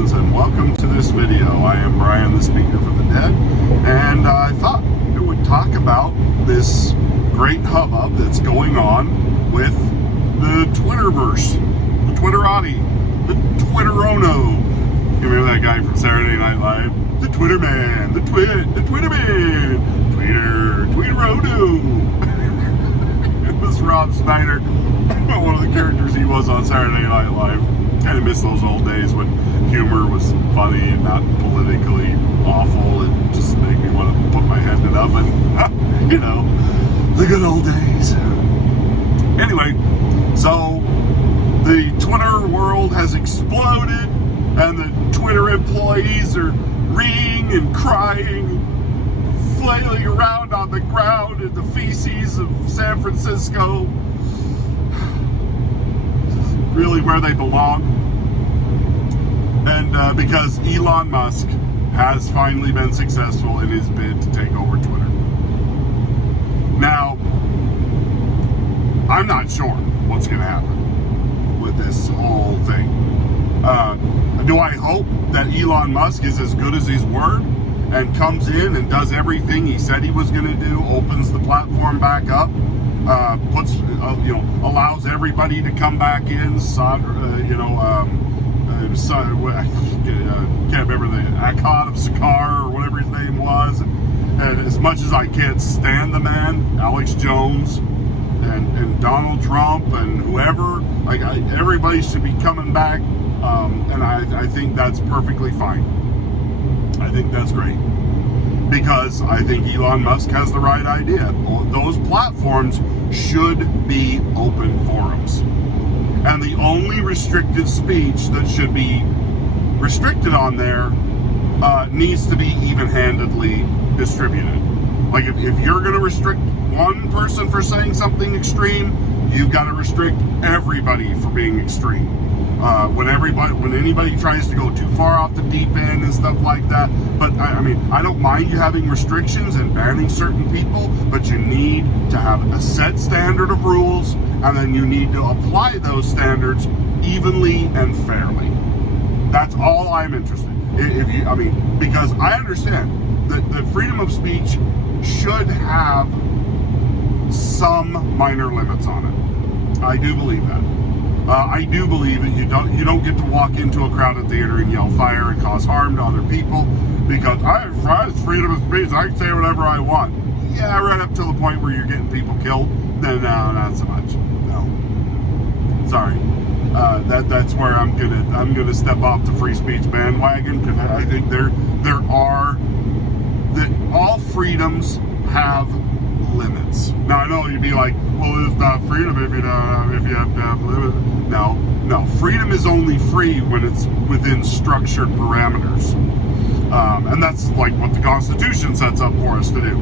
friends, and welcome to this video. I am Brian, the speaker for the dead, and I thought I would talk about this great hubbub that's going on with the Twitterverse, the Twitterati, the Twitterono. You remember that guy from Saturday Night Live? The Twitter man, the Twitter man, Twitterono. It was Rob Schneider, one of the characters he was on Saturday Night Live. Kind of miss those old days when humor was funny and not politically awful. It just made me want to put my head in an oven. You know, the good old days. Anyway, so the Twitter world has exploded, and the Twitter employees are reading and crying, flailing around on the ground in the feces of San Francisco. Really where they belong. And because Elon Musk has finally been successful in his bid to take over Twitter. Now, I'm not sure what's going to happen with this whole thing. Do I hope that Elon Musk is as good as his word and comes in and does everything he said he was going to do, opens the platform back up, allows everybody to come back in, can't remember the Akkad of Sakar or whatever his name was, and as much as I can't stand the man, Alex Jones and Donald Trump and whoever, everybody should be coming back, and I think that's perfectly fine. I think that's great. Because I think Elon Musk has the right idea. Those platforms should be open forums. And the only restricted speech that should be restricted on there needs to be even-handedly distributed. Like if you're going to restrict one person for saying something extreme, you've got to restrict everybody for being extreme. When anybody tries to go too far off the deep end and stuff like that. But I don't mind you having restrictions and banning certain people, but you need to have a set standard of rules, and then you need to apply those standards evenly and fairly. That's all I'm interested in. Because I understand that the freedom of speech should have some minor limits on it. I do believe that. I do believe that you don't get to walk into a crowded theater and yell fire and cause harm to other people, because I have freedom of speech. I can say whatever I want. Yeah, right up to the point where you're getting people killed. Then no, not so much. No, sorry. That's where I'm gonna step off the free speech bandwagon, because I think all freedoms have limits. Now I know you'd be like, well, it's not freedom if you have to have limits. No, freedom is only free when it's within structured parameters, and that's like what the Constitution sets up for us to do.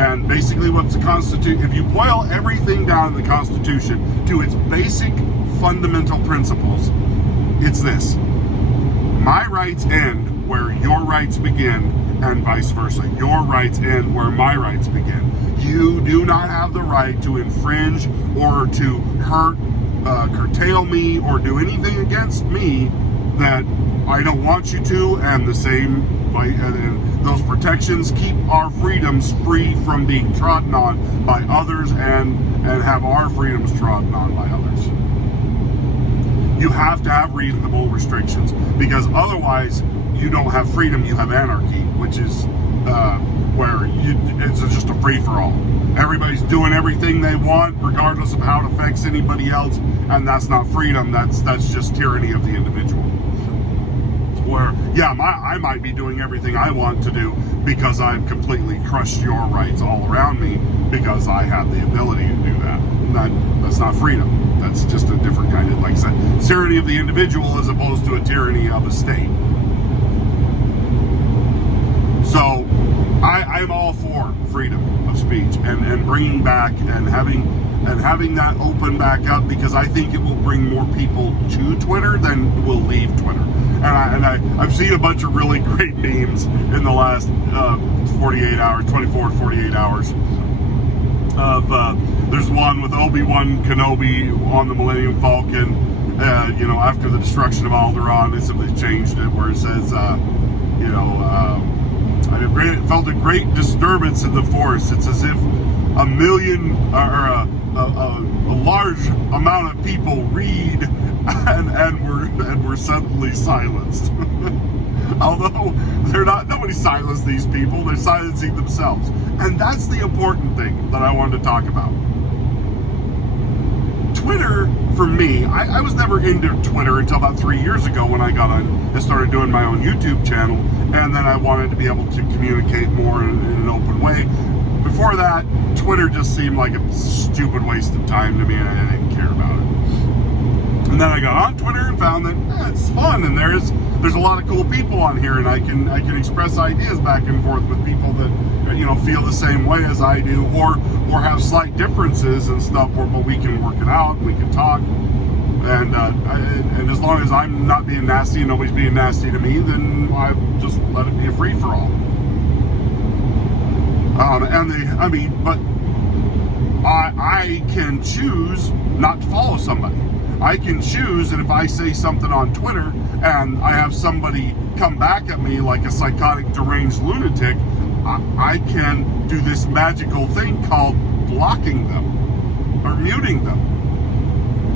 And basically, what's the Constitution? If you boil everything down in the Constitution to its basic fundamental principles, it's this: my rights end where your rights begin, and vice versa. Your rights end where my rights begin. You do not have the right to infringe or to hurt, curtail me, or do anything against me that I don't want you to, and the same, and those protections keep our freedoms free from being trodden on by others, and have our freedoms trodden on by others. You have to have reasonable restrictions, because otherwise you don't have freedom, you have anarchy, which is where it's just a free-for-all. Everybody's doing everything they want, regardless of how it affects anybody else, and that's not freedom. That's just tyranny of the individual. Where, yeah, I might be doing everything I want to do because I've completely crushed your rights all around me because I have the ability to do that. That's not freedom. That's just a different kind of, like I said, tyranny of the individual as opposed to a tyranny of a state. So I'm all for freedom of speech and bringing back and having that open back up, because I think it will bring more people to Twitter than will leave Twitter. And I've seen a bunch of really great memes in the last 24 to 48 hours. There's one with Obi-Wan Kenobi on the Millennium Falcon, after the destruction of Alderaan, they simply changed it where it says, I have felt a great disturbance in the force. It's as if a million or a large amount of people read and were suddenly silenced. Although nobody silenced these people, they're silencing themselves. And that's the important thing that I wanted to talk about. Twitter, for me, I was never into Twitter until about 3 years ago when I got on and started doing my own YouTube channel, and then I wanted to be able to communicate more in an open way. Before that, Twitter just seemed like a stupid waste of time to me, and I didn't care about it. And then I got on Twitter and found that it's fun, and there's a lot of cool people on here, and I can express ideas back and forth with people that feel the same way as I do, or have slight differences and stuff, but we can work it out, we can talk, and as long as I'm not being nasty and nobody's being nasty to me, then I just let it be a free for all. But I can choose not to follow somebody. I can choose that if I say something on Twitter and I have somebody come back at me like a psychotic, deranged lunatic, I can do this magical thing called blocking them or muting them.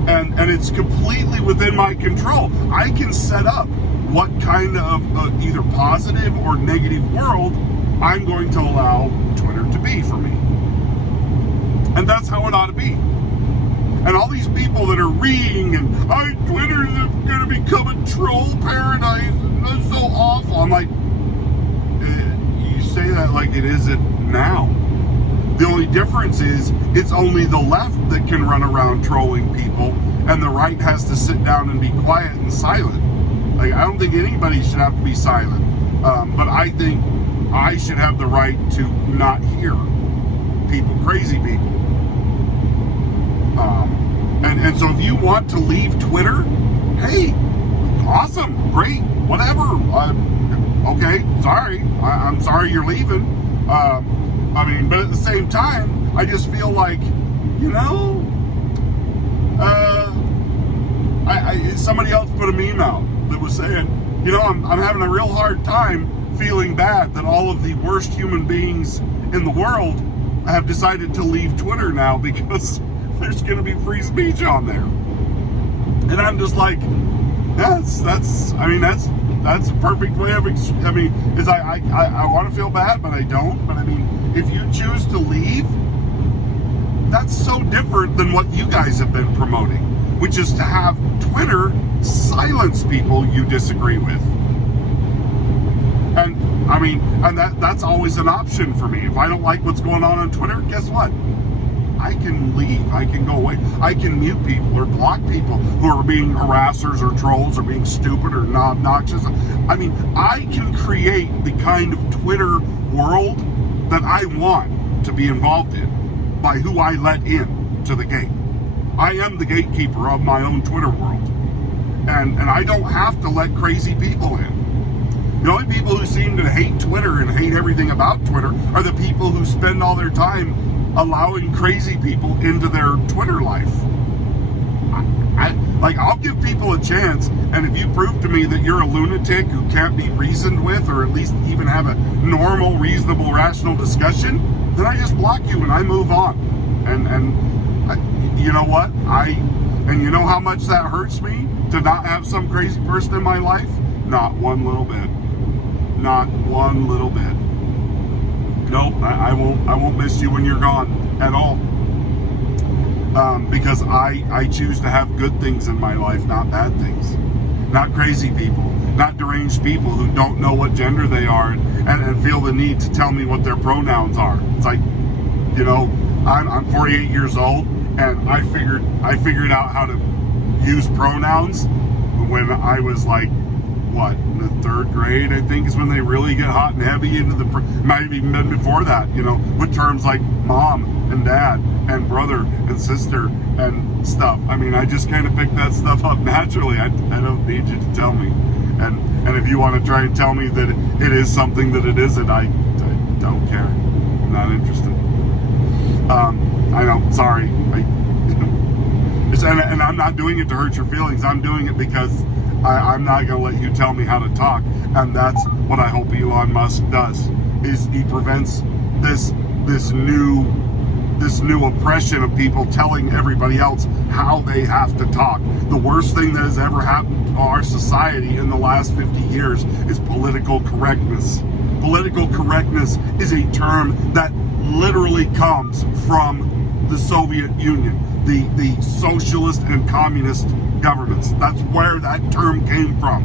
And it's completely within my control. I can set up what kind of either positive or negative world I'm going to allow Twitter to be for me. And that's how it ought to be. And all these people that are reading and Twitter's going to become a troll paradise and that's so awful. I'm like, you say that like it isn't now. The only difference is it's only the left that can run around trolling people, and the right has to sit down and be quiet and silent. Like, I don't think anybody should have to be silent, but I think I should have the right to not hear people, crazy people. And so if you want to leave Twitter, hey, awesome, great, whatever. Okay, sorry, I'm sorry you're leaving. But at the same time, I just feel like, somebody else put a meme out that was saying, I'm having a real hard time feeling bad that all of the worst human beings in the world have decided to leave Twitter now because there's going to be free speech on there. And I'm just like, that's a perfect way of, I want to feel bad, but I don't. But if you choose to leave, that's so different than what you guys have been promoting, which is to have Twitter silence people you disagree with. And that's always an option for me. If I don't like what's going on Twitter, guess what? I can leave, I can go away, I can mute people or block people who are being harassers or trolls or being stupid or obnoxious. I can create the kind of Twitter world that I want to be involved in by who I let in to the gate. I am the gatekeeper of my own Twitter world. And I don't have to let crazy people in. The only people who seem to hate Twitter and hate everything about Twitter are the people who spend all their time allowing crazy people into their Twitter life. I'll give people a chance, and if you prove to me that you're a lunatic who can't be reasoned with, or at least even have a normal, reasonable, rational discussion, then I just block you and I move on. And you know what? And you know how much that hurts me to not have some crazy person in my life? Not one little bit. Not one little bit. Nope, I won't miss you when you're gone at all. Because I choose to have good things in my life, not bad things. Not crazy people, not deranged people who don't know what gender they are and feel the need to tell me what their pronouns are. It's like, I'm 48 years old, and I figured out how to use pronouns when I was like, in the third grade, I think, is when they really get hot and heavy into might have even been before that, with terms like mom and dad and brother and sister and stuff. I just kind of picked that stuff up naturally. I don't need you to tell me. And if you want to try and tell me that it is something that it isn't, I don't care. I'm not interested. I know, sorry. And I'm not doing it to hurt your feelings. I'm doing it because I'm not going to let you tell me how to talk. And that's what I hope Elon Musk does, is he prevents this new oppression of people telling everybody else how they have to talk. The worst thing that has ever happened to our society in the last 50 years is political correctness. Political correctness is a term that literally comes from the Soviet Union, the socialist and communist governments. That's where that term came from.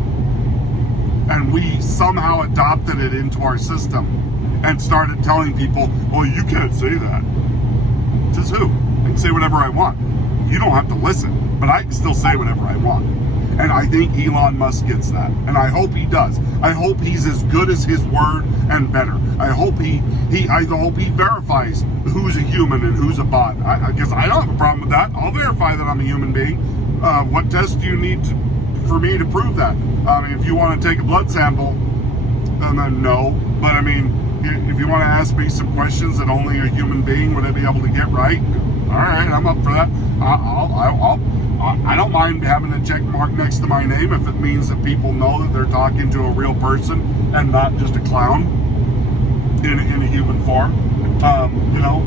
And we somehow adopted it into our system and started telling people, well, you can't say that. Says who? I can say whatever I want. You don't have to listen, but I can still say whatever I want. And I think Elon Musk gets that. And I hope he does. I hope he's as good as his word and better. I hope he verifies who's a human and who's a bot. I guess I don't have a problem with that. I'll verify that I'm a human being. What test do you need for me to prove that? I mean, if you want to take a blood sample, then no. But I mean, if you want to ask me some questions that only a human being would be able to get right, all right, I'm up for that. I don't mind having a check mark next to my name if it means that people know that they're talking to a real person and not just a clown in a human form.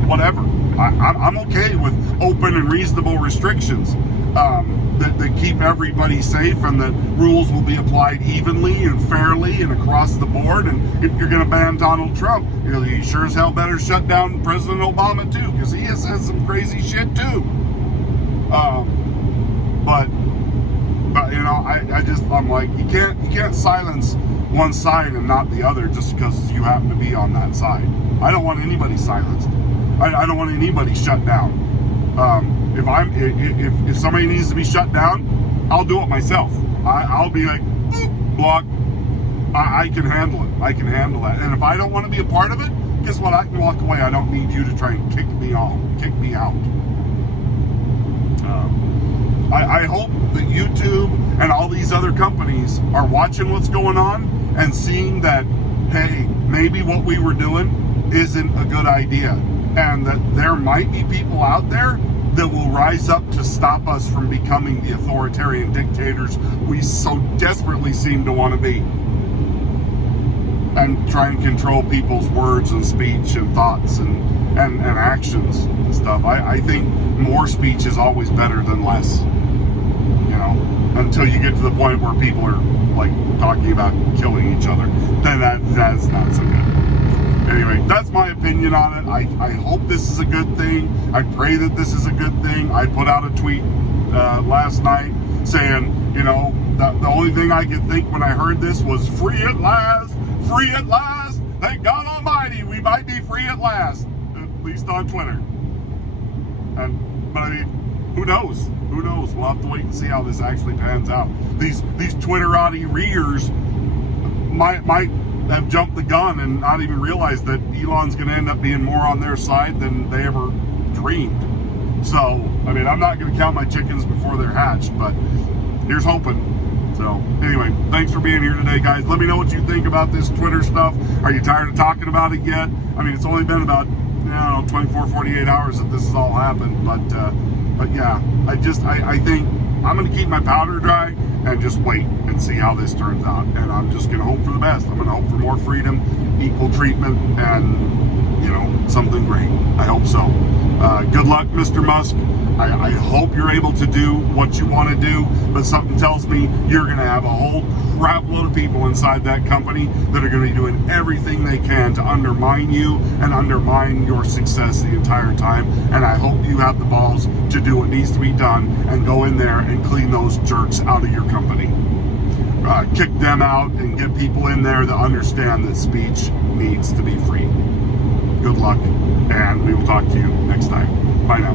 Whatever. I'm okay with open and reasonable restrictions that keep everybody safe, and that rules will be applied evenly and fairly and across the board. And if you're going to ban Donald Trump, you sure as hell better shut down President Obama too, because he has said some crazy shit too. But I'm like, you can't silence one side and not the other just because you happen to be on that side. I don't want anybody silenced. I don't want anybody shut down. If somebody needs to be shut down, I'll do it myself. I'll be like, boop, block. I can handle it. I can handle that. And if I don't want to be a part of it, guess what? I can walk away. I don't need you to try and kick me out. I hope that YouTube and all these other companies are watching what's going on and seeing that, hey, maybe what we were doing isn't a good idea, and that there might be people out there that will rise up to stop us from becoming the authoritarian dictators we so desperately seem to want to be, and try and control people's words and speech and thoughts and actions and stuff. I think more speech is always better than less, until you get to the point where people are like talking about killing each other. Then that's not so good. Anyway, that's my opinion on it. I hope this is a good thing. I pray that this is a good thing. I put out a tweet last night saying, the only thing I could think when I heard this was free at last, free at last. Thank God Almighty, we might be free at last, at least on Twitter. But I mean, who knows? Who knows? We'll have to wait and see how this actually pans out. These Twitterati readers might have jumped the gun and not even realized that Elon's going to end up being more on their side than they ever dreamed. So, I mean, I'm not going to count my chickens before they're hatched, but here's hoping. So, anyway, thanks for being here today, guys. Let me know what you think about this Twitter stuff. Are you tired of talking about it yet? I mean, it's only been about 24, 48 hours that this has all happened, but yeah, I think I'm going to keep my powder dry and just wait and see how this turns out. And I'm just going to hope for the best. I'm going to hope for more freedom, equal treatment, and, something great. I hope so. Good luck, Mr. Musk. I hope you're able to do what you want to do, but something tells me you're going to have a whole crap load of people inside that company that are going to be doing everything they can to undermine you and undermine your success the entire time. And I hope you have the balls to do what needs to be done and go in there and clean those jerks out of your company. Kick them out and get people in there that understand that speech needs to be free. Good luck, and we will talk to you next time. Bye now.